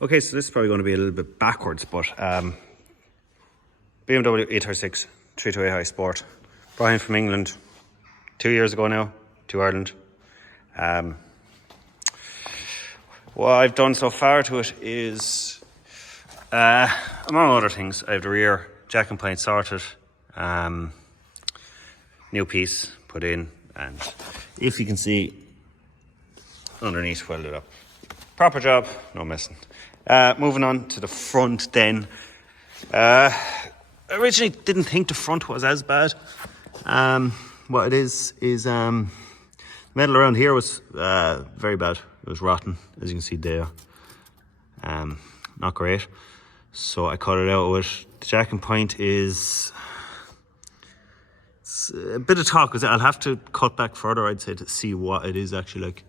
Okay, so this is probably going to be a little bit backwards, but BMW e36 328 High Sport. Brought in from England 2 years ago now to Ireland. What I've done so far to it is, among other things, I have the rear jack and point sorted, new piece put in, and if you can see, underneath welded up. Proper job, no messing. Moving on to the front then. I originally didn't think the front was as bad. What it is metal around here was very bad. It was rotten, as you can see there. Not great. So I cut it out with the jack and point. Is it's a bit of talk, because I'll have to cut back further, I'd say, to see what it is actually like.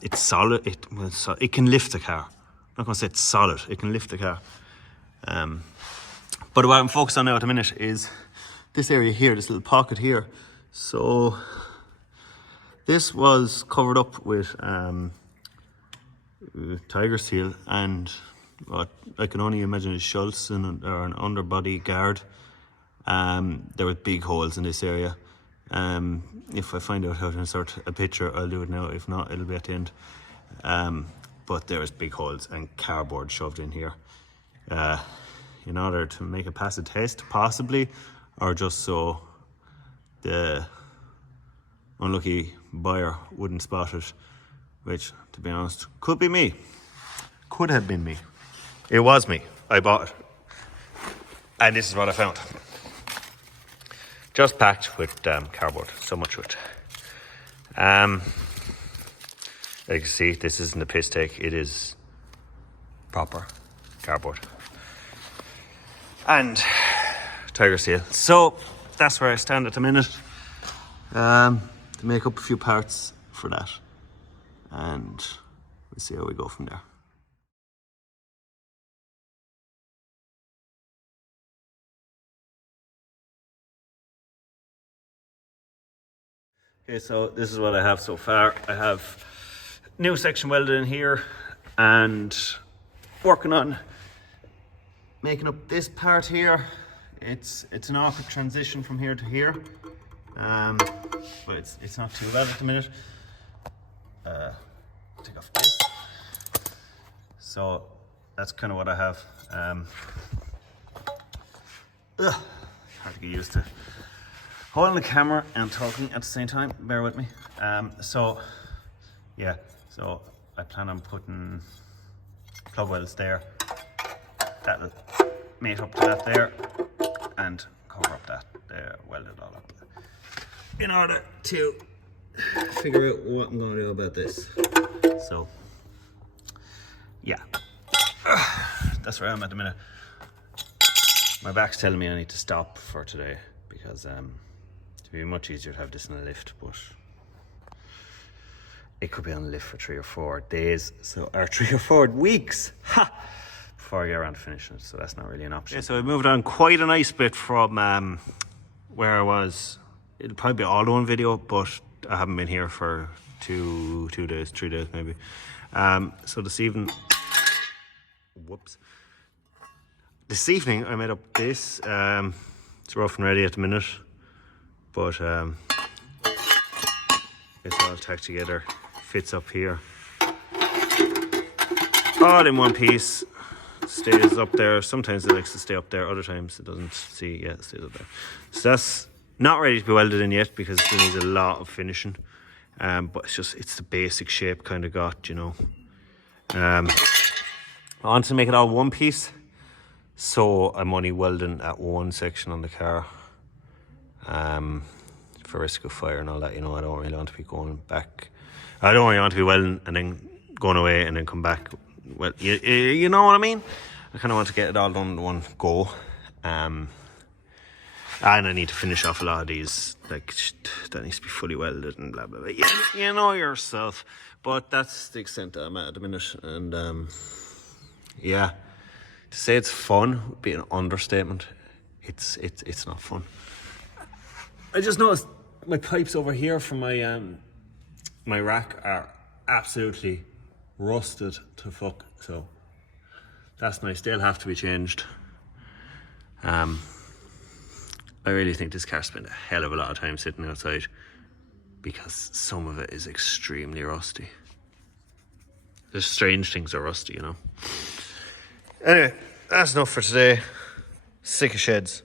It's solid. It can lift the car. I'm not going to say it's solid. It can lift the car. But what I'm focused on now at the minute is this area here, this little pocket here. So this was covered up with tiger seal and what I can only imagine is Schultz or an underbody guard. There were big holes in this area. If I find out how to insert a picture, I'll do it now. If not, it'll be at the end. But there's big holes and cardboard shoved in here. In order to make it pass a test, possibly, or just so the unlucky buyer wouldn't spot it, which, to be honest, could be me. Could have been me. It was me. I bought it. And this is what I found. Just packed with cardboard. So much wood. As you can see, this isn't a piss take. It is proper cardboard. And tiger seal. So that's where I stand at the minute. To make up a few parts for that. And we'll see how we go from there. Okay, so this is what I have so far. I have new section welded in here and working on making up this part here. It's an awkward transition from here to here, but it's not too bad at the minute. Take off this. So that's kind of what I have. Hard to get used to holding the camera and talking at the same time. Bear with me. So yeah, so I plan on putting plug welds there. That'll mate up to that there and cover up that there, weld it all up, in order to figure out what I'm going to do about this. So yeah, that's where I am at the minute. My back's telling me I need to stop for today, because it'd be much easier to have this in a lift, but it could be on a lift for 3 or 4 days, or 3 or 4 weeks. Ha! Before I get around to finishing it, so that's not really an option. Yeah, so I moved on quite a nice bit from where I was. It'll probably be all one video, but I haven't been here for 2 days, 3 days maybe. So this evening, this evening I made up this. It's rough and ready at the minute, but it's all tacked together, fits up here, all in one piece. Stays up there. Sometimes it likes to stay up there, other times it doesn't. See, yeah, it stays up there. So that's not ready to be welded in yet, because it needs a lot of finishing. But it's the basic shape kind of got, you know. I want to make it all one piece, so I'm only welding at one section on the car. For risk of fire and all that, you know. I don't really want to be going back. I don't really want to be welding and then going away and then come back. Well, you know what I mean? I kind of want to get it all done in one go. And I need to finish off a lot of these, like, that needs to be fully welded and blah, blah, blah. You know yourself. But that's the extent that I'm at the minute. And, yeah, to say it's fun would be an understatement. It's not fun. I just noticed my pipes over here from my rack are absolutely rusted to fuck. So That's nice. They'll have to be changed. I really think this car spent a hell of a lot of time sitting outside because some of it is extremely rusty. There's strange things are rusty, you know. Anyway, that's enough for today. Sick of sheds.